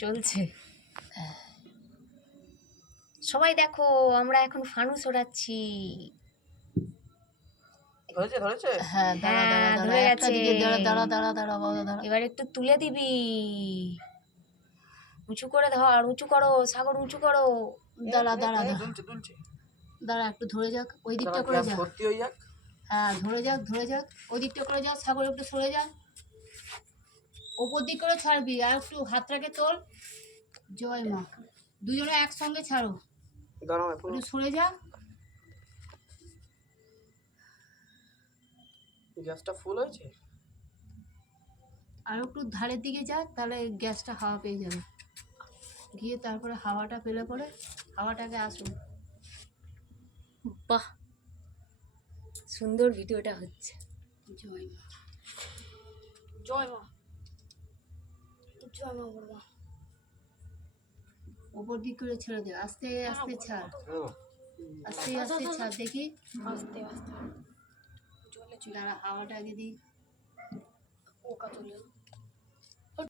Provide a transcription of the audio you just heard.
চলছে। সবাই দেখো, আমরা এখন ফানুস ওড়াচ্ছি। ধরেছে ধরেছে। হ্যাঁ, দাঁড়া দাঁড়া দাঁড়া, ধরে একটা গেছে। দিকে দাঁড়া দাঁড়া দাঁড়া দাঁড়া বাবা দাঁড়া। এবার একটু তুলে দিবি, উঁচু করে ধর, উঁচু করো সাগর, উঁচু করো। দাঁড়া দাঁড়া দাঁড়া দুলছে দুলছে। দাঁড়া, একটু ধরে যাক, ওই দিকটা দাঁড়া, করে গ্যাস যা। ভর্তি হয়ে যাক। হ্যাঁ, ধরে যাক ধরে যাক, ওই দিকটা করে যা, সাগর একটু সরে যা, ওপর দিক করে ছাড়বি, আর একটু হাতটাকে তোল। জয় মা। দুজনে একসঙ্গে ছাড়ো, দাঁড়াও এখন। একটু সরে যা। গ্যাসটা ফুল হয়েছে। আর একটু ধারের দিকে যা, তাহলে গ্যাসটা হাওয়া পেয়ে যাবে। গিয়ে তারপরে হাওয়াটা পেলে পরে হাওয়াটাকে আসুন। বাহ, সুন্দর ভিডিওটা হচ্ছে। জয় মা। জয় মা, জয় মা বলবা। ওপর দিক করে ছেড়ে দে, আস্তে আস্তে ছাড়, আস্তে আস্তে ছাড়, দেখি। আস্তে আস্তে চলে দাঁড়া, হাওয়াটা আগে দিই। ওকা চলে